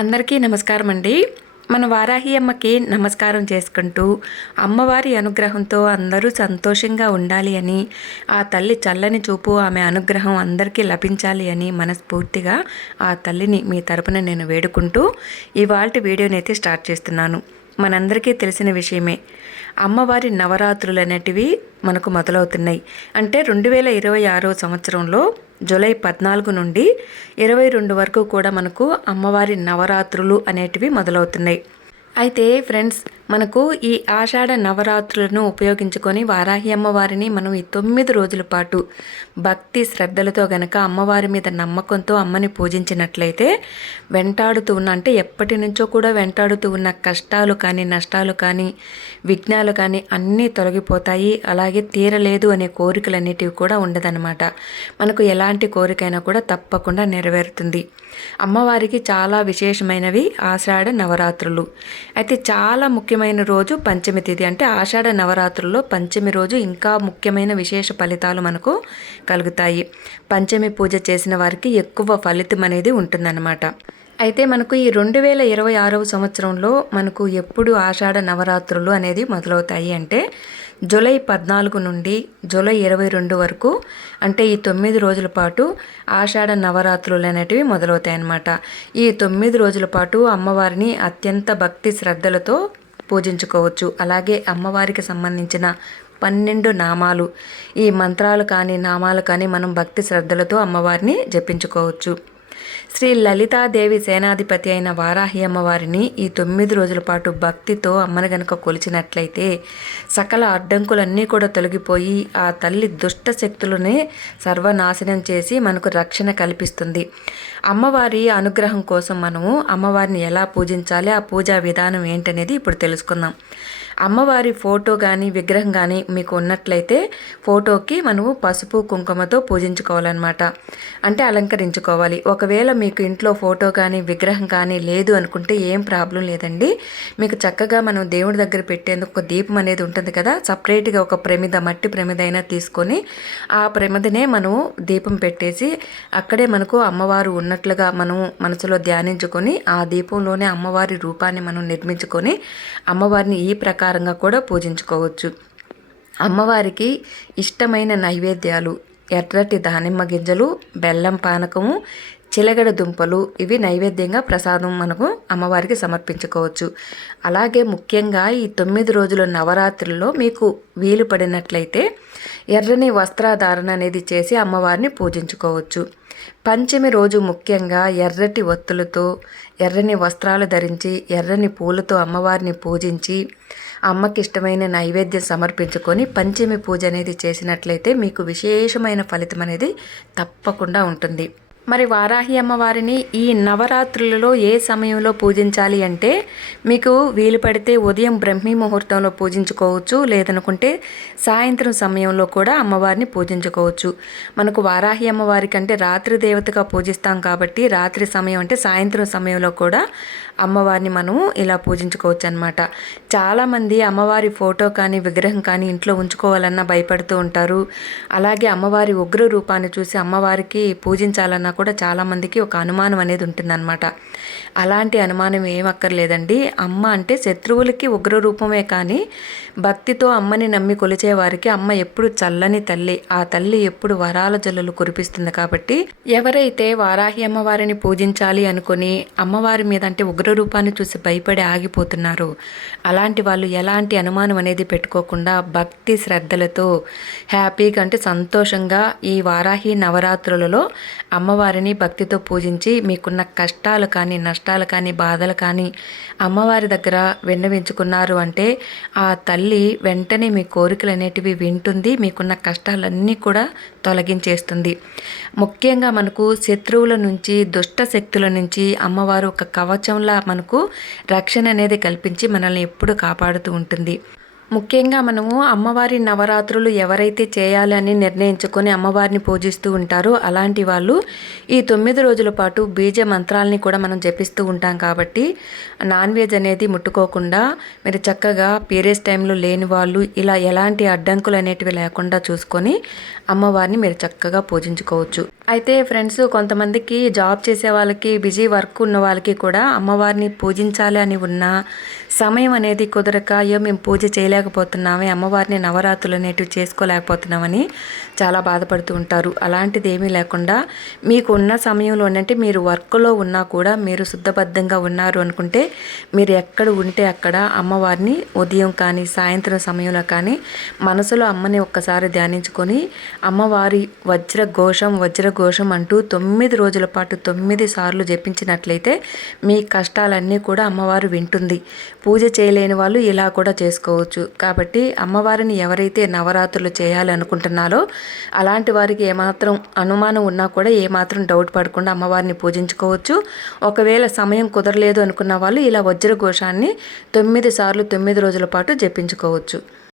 అందరికీ నమస్కారం అండి. మన వారాహి అమ్మకి నమస్కారం చేసుకుంటూ అమ్మవారి అనుగ్రహంతో అందరూ సంతోషంగా ఉండాలి అని, ఆ తల్లి చల్లని చూపు ఆమె అనుగ్రహం అందరికీ లభించాలి అని మనస్ఫూర్తిగా ఆ తల్లిని మీ తరపున నేను వేడుకుంటూ ఇవాల్టి వీడియోని అయితే స్టార్ట్ చేస్తున్నాను. మనందరికీ తెలిసిన విషయమే, అమ్మవారి నవరాత్రులు అనేటివి మనకు మొదలవుతున్నాయి. అంటే 2026 సంవత్సరంలో జూలై 14 నుండి 22 వరకు కూడా మనకు అమ్మవారి నవరాత్రులు అనేటివి మొదలవుతున్నాయి. అయితే ఫ్రెండ్స్, మనకు ఈ ఆషాఢ నవరాత్రులను ఉపయోగించుకొని వారాహి అమ్మవారిని మనం ఈ 9 రోజుల పాటు భక్తి శ్రద్ధలతో గనక అమ్మవారి మీద నమ్మకంతో అమ్మని పూజించినట్లయితే వెంటాడుతూ ఉన్న, అంటే ఎప్పటి నుంచో కూడా వెంటాడుతూ ఉన్న కష్టాలు కానీ, నష్టాలు కానీ, విఘ్నాలు కానీ అన్నీ తొలగిపోతాయి. అలాగే తీరలేదు అనే కోరికలన్నిటివి కూడా ఉండదన్నమాట. మనకు ఎలాంటి కోరికైనా కూడా తప్పకుండా నెరవేరుతుంది. అమ్మవారికి చాలా విశేషమైనవి ఆషాఢ నవరాత్రులు. అయితే చాలా ముఖ్యమైన రోజు పంచమి తిథి. అంటే ఆషాఢ నవరాత్రుల్లో పంచమి రోజు ఇంకా ముఖ్యమైన విశేష ఫలితాలు మనకు కలుగుతాయి. పంచమి పూజ చేసిన వారికి ఎక్కువ ఫలితం అనేది ఉంటుందన్నమాట. అయితే మనకు ఈ 2026 సంవత్సరంలో మనకు ఎప్పుడు ఆషాఢ నవరాత్రులు అనేది మొదలవుతాయి అంటే జూలై 14 నుండి జూలై 22 వరకు, అంటే ఈ 9 రోజుల పాటు ఆషాఢ నవరాత్రులు అనేటివి మొదలవుతాయి అన్నమాట. ఈ 9 రోజుల పాటు అమ్మవారిని అత్యంత భక్తి శ్రద్ధలతో పూజించుకోవచ్చు. అలాగే అమ్మవారికి సంబంధించిన 12 నామాలు, ఈ మంత్రాలు కానీ నామాలు కానీ మనం భక్తి శ్రద్ధలతో అమ్మవారిని జపించుకోవచ్చు. శ్రీ లలితాదేవి సేనాధిపతి అయిన వారాహి అమ్మవారిని ఈ 9 రోజుల పాటు భక్తితో అమ్మను గనక కొలిచినట్లయితే సకల అడ్డంకులన్నీ కూడా తొలగిపోయి ఆ తల్లి దుష్ట శక్తులని సర్వనాశనం చేసి మనకు రక్షణ కల్పిస్తుంది. అమ్మవారి అనుగ్రహం కోసం మనము అమ్మవారిని ఎలా పూజించాలి, ఆ పూజా విధానం ఏంటనేది ఇప్పుడు తెలుసుకుందాం. అమ్మవారి ఫోటో కానీ విగ్రహం కానీ మీకు ఉన్నట్లయితే ఫోటోకి మనము పసుపు కుంకుమతో పూజించుకోవాలన్నమాట. అంటే అలంకరించుకోవాలి. ఒకవేళ మీకు ఇంట్లో ఫోటో కానీ విగ్రహం కానీ లేదు అనుకుంటే ఏం ప్రాబ్లం లేదండి. మీకు చక్కగా మనం దేవుడి దగ్గర పెట్టేందుకు ఒక దీపం అనేది ఉంటుంది కదా, సపరేట్గా ఒక ప్రమిద, మట్టి ప్రమిద అయినా తీసుకొని ఆ ప్రమిదనే మనము దీపం పెట్టేసి అక్కడే మనకు అమ్మవారు ఉన్నట్లుగా మనము మనసులో ధ్యానించుకొని ఆ దీపంలోనే అమ్మవారి రూపాన్ని మనం నిర్మించుకొని అమ్మవారిని ఈ ప్రకారంగా కూడా పూజించుకోవచ్చు. అమ్మవారికి ఇష్టమైన నైవేద్యాలు ఎర్రటి దానిమ్మ గింజలు, బెల్లం పానకము, చిలగడ దుంపలు, ఇవి నైవేద్యంగా ప్రసాదం మనకు అమ్మవారికి సమర్పించుకోవచ్చు. అలాగే ముఖ్యంగా ఈ 9 రోజుల నవరాత్రుల్లో మీకు వీలు పడినట్లయితే ఎర్రని వస్త్రధారణ అనేది చేసి అమ్మవారిని పూజించుకోవచ్చు. పంచమి రోజు ముఖ్యంగా ఎర్రటి ఒత్తులతో ఎర్రని వస్త్రాలు ధరించి ఎర్రని పూలతో అమ్మవారిని పూజించి అమ్మకి ఇష్టమైన నైవేద్యం సమర్పించుకొని పంచమి పూజ అనేది చేసినట్లయితే మీకు విశేషమైన ఫలితం అనేది తప్పకుండా ఉంటుంది. మరి వారాహి అమ్మవారిని ఈ నవరాత్రులలో ఏ సమయంలో పూజించాలి అంటే మీకు వీలు పడితే ఉదయం బ్రహ్మీ ముహూర్తంలో పూజించుకోవచ్చు, లేదనుకుంటే సాయంత్రం సమయంలో కూడా అమ్మవారిని పూజించుకోవచ్చు. మనకు వారాహి అమ్మవారికి అంటే రాత్రి దేవతగా పూజిస్తాం కాబట్టి రాత్రి సమయం అంటే సాయంత్రం సమయంలో కూడా అమ్మవారిని మనము ఇలా పూజించుకోవచ్చు అన్నమాట. చాలామంది అమ్మవారి ఫోటో కానీ విగ్రహం కానీ ఇంట్లో ఉంచుకోవాలన్నా భయపడుతూ ఉంటారు. అలాగే అమ్మవారి ఉగ్ర రూపాన్ని చూసి అమ్మవారికి పూజించాలన్నా కూడా చాలామందికి ఒక అనుమానం అనేది ఉంటుందన్నమాట. అలాంటి అనుమానం ఏమక్కర్లేదండి. అమ్మ అంటే శత్రువులకి ఉగ్ర రూపమే, కానీ భక్తితో అమ్మని నమ్మి కొలిచే వారికి అమ్మ ఎప్పుడు చల్లని తల్లి. ఆ తల్లి ఎప్పుడు వరాల జల్లులు కురిపిస్తుంది. కాబట్టి ఎవరైతే వారాహి అమ్మవారిని పూజించాలి అనుకొని అమ్మవారి మీద అంటే ఉగ్ర రూపాన్ని చూసి భయపడి ఆగిపోతున్నారు, అలాంటి వాళ్ళు ఎలాంటి అనుమానం అనేది పెట్టుకోకుండా భక్తి శ్రద్ధలతో హ్యాపీగా అంటే సంతోషంగా ఈ వారాహి నవరాత్రులలో అమ్మవారిని భక్తితో పూజించి మీకున్న కష్టాలు కానీ, నష్టాలు కానీ, బాధలు కానీ అమ్మవారి దగ్గర విన్నవించుకున్నారు అంటే ఆ తల్లి వెంటనే మీ కోరికలు అనేటివి వింటుంది, మీకున్న కష్టాలన్నీ కూడా తొలగించేస్తుంది. ముఖ్యంగా మనకు శత్రువుల నుంచి, దుష్ట శక్తుల నుంచి అమ్మవారు ఒక కవచంలా మనకు రక్షణ అనేది కల్పించి మనల్ని ఎప్పుడు కాపాడుతూ ఉంటుంది. ముఖ్యంగా మనము అమ్మవారి నవరాత్రులు ఎవరైతే చేయాలని నిర్ణయించుకొని అమ్మవారిని పూజిస్తూ ఉంటారో అలాంటి వాళ్ళు ఈ 9 రోజుల పాటు బీజ మంత్రాలని కూడా మనం జపిస్తూ ఉంటాం కాబట్టి నాన్ వెజ్ అనేది ముట్టుకోకుండా మీరు చక్కగా పీరియడ్స్ టైంలో లేని వాళ్ళు ఇలా ఎలాంటి అడ్డంకులు అనేటివి లేకుండా చూసుకొని అమ్మవారిని మీరు చక్కగా పూజించుకోవచ్చు. అయితే ఫ్రెండ్స్, కొంతమందికి జాబ్ చేసే వాళ్ళకి, బిజీ వర్క్ ఉన్న వాళ్ళకి కూడా అమ్మవారిని పూజించాలి అని ఉన్న సమయం అనేది కుదరక, అయ్యో మేము పూజ చేయలేకపోతున్నామే, అమ్మవారిని నవరాత్రులు అనేటివి చేసుకోలేకపోతున్నామని చాలా బాధపడుతూ ఉంటారు. అలాంటిది ఏమీ లేకుండా మీకు ఉన్న సమయంలో అంటే మీరు వర్క్లో ఉన్నా కూడా మీరు శుద్ధబద్ధంగా ఉన్నారు అనుకుంటే మీరు ఎక్కడ ఉంటే అక్కడ అమ్మవారిని ఉదయం కానీ సాయంత్రం సమయంలో కానీ మనసులో అమ్మని ఒక్కసారి ధ్యానించుకొని అమ్మవారి వజ్రఘోషం అంటూ 9 రోజుల పాటు 9 సార్లు జపించినట్లయితే మీ కష్టాలన్నీ కూడా అమ్మవారు వింటుంది. పూజ చేయలేని వాళ్ళు ఇలా కూడా చేసుకోవచ్చు. కాబట్టి అమ్మవారిని ఎవరైతే నవరాత్రులు చేయాలి అనుకుంటున్నారో అలాంటి వారికి ఏమాత్రం అనుమానం ఉన్నా కూడా ఏమాత్రం డౌట్ పడకుండా అమ్మవారిని పూజించుకోవచ్చు. ఒకవేళ సమయం కుదరలేదు అనుకున్న వాళ్ళు ఇలా వజ్రఘోషాన్ని 9 సార్లు 9 రోజుల పాటు జపించుకోవచ్చు.